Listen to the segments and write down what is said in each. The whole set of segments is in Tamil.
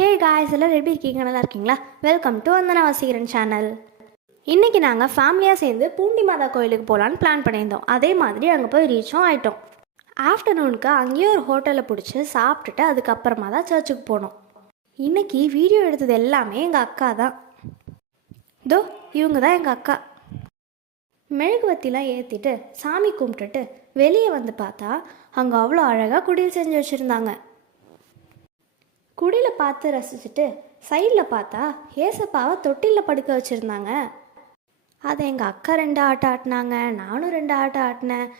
ஹே காய்ஸ், எல்லோரும் எப்படி இருக்கீங்க? நல்லா இருக்கீங்களா? Welcome to Vandana Vaseegaran channel. இன்றைக்கி நாங்கள் ஃபேமிலியாக சேர்ந்து பூண்டி மாதா கோயிலுக்கு போகலான்னு பிளான் பண்ணியிருந்தோம். அதே மாதிரி அங்கே போய் ரீச்சும் ஆகிட்டோம். ஆஃப்டர்நூனுக்கு அங்கேயே ஒரு ஹோட்டலில் பிடிச்சி சாப்பிட்டுட்டு அதுக்கப்புறமா தான் சர்ச்சுக்கு போனோம். இன்றைக்கி வீடியோ எடுத்தது எல்லாமே எங்கள் அக்கா தான். இவங்க தான் எங்கள் அக்கா. மெழுகுவத்திலாம் ஏற்றிட்டு சாமி கும்பிட்டுட்டு வெளியே வந்து பார்த்தா அங்கே அவ்வளோ அழகாக குடில் செஞ்சு வச்சுருந்தாங்க. குடியில் பார்த்து ரசிச்சுட்டு சைடில் பார்த்தா ஏசப்பாவை தொட்டிலில் படுக்க வச்சுருந்தாங்க. அதை எங்கள் அக்கா 2 ஆட்டம் ஆட்டினாங்க, நானும் 2 ஆட்டம் ஆட்டினேன்.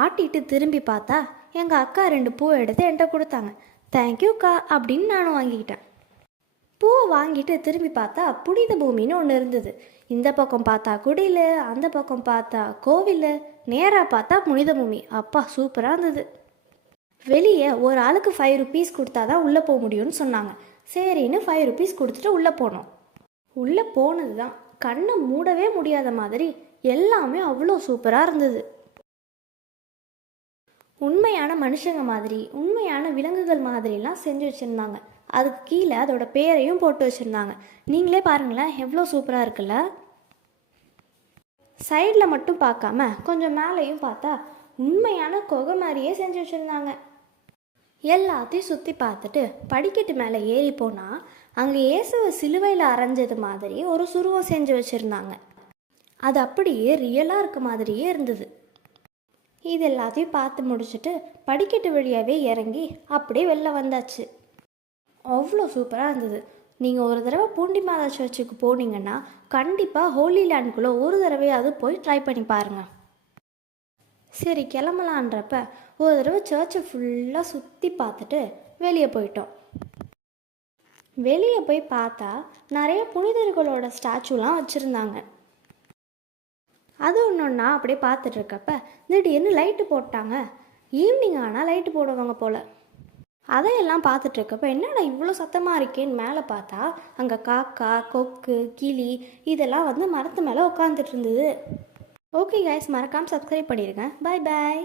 ஆட்டிட்டு திரும்பி பார்த்தா எங்கள் அக்கா 2 பூவை எடுத்து என்கிட்ட கொடுத்தாங்க. தேங்க்யூக்கா அப்படின்னு நானும் வாங்கிக்கிட்டேன். பூவை வாங்கிட்டு திரும்பி பார்த்தா புனித பூமின்னு ஒன்று இருந்தது. இந்த பக்கம் பார்த்தா குடில், அந்த பக்கம் பார்த்தா கோவில், நேராக பார்த்தா புனித பூமி. அப்பா சூப்பராக இருந்தது. வெளியே ஒரு ஆளுக்கு 5 ருபீஸ் கொடுத்தா தான் உள்ளே போக முடியும்னு சொன்னாங்க. சரின்னு 5 ருபீஸ் கொடுத்துட்டு உள்ளே போனோம். உள்ளே போனது தான் கண்ணை மூடவே முடியாத மாதிரி எல்லாமே அவ்வளோ சூப்பராக இருந்தது. உண்மையான மனுஷங்க மாதிரி, உண்மையான விலங்குகள் மாதிரிலாம் செஞ்சு வச்சுருந்தாங்க. அதுக்கு கீழே அதோட பேரையும் போட்டு வச்சுருந்தாங்க. நீங்களே பாருங்களேன், எவ்வளோ சூப்பராக இருக்குல்ல. சைடில் மட்டும் பார்க்காம கொஞ்சம் மேலேயும் பார்த்தா உண்மையான குகை மாதிரியே செஞ்சு வச்சுருந்தாங்க. எல்லாத்தையும் சுற்றி பார்த்துட்டு படிக்கட்டு மேலே ஏறி போனால் அங்கே இயேசுவை சிலுவையில் அரைஞ்சது மாதிரி ஒரு சுருவம் செஞ்சு வச்சுருந்தாங்க. அது அப்படியே ரியலாக இருக்க மாதிரியே இருந்தது. இது எல்லாத்தையும் பார்த்து முடிச்சுட்டு படிக்கட்டு வழியாகவே இறங்கி அப்படியே வெளில வந்தாச்சு. அவ்வளோ சூப்பராக இருந்தது. நீங்கள் ஒரு தடவை பூண்டி மாதா சர்ச்சுக்கு போனீங்கன்னா கண்டிப்பாக ஹோலி லேண்ட்குள்ளே ஒரு தடவையாவது போய் ட்ரை பண்ணி பாருங்கள். சரி கிளம்பலான்றப்ப ஒரு தடவை சர்ச்சை ஃபுல்லாக சுற்றி பார்த்துட்டு வெளியே போயிட்டோம். வெளியே போய் பார்த்தா நிறைய புனிதர்களோட ஸ்டாச்சுலாம் வச்சுருந்தாங்க. அது ஒன்றா அப்படியே பார்த்துட்ருக்கப்ப திடீர்னு லைட்டு போட்டாங்க. ஈவினிங் ஆனால் லைட்டு போடுவாங்க போல். அதையெல்லாம் பார்த்துட்ருக்கப்ப என்னடா இவ்வளோ சத்தமாக இருக்கேன்னு மேலே பார்த்தா அங்கே காக்கா, கொக்கு, கிளி இதெல்லாம் வந்து மரத்து மேலே உட்காந்துட்டு இருந்தது. ஓகே கைஸ், மறக்காமல் சப்ஸ்கிரைப் பண்ணிடுங்க. பாய் பாய்.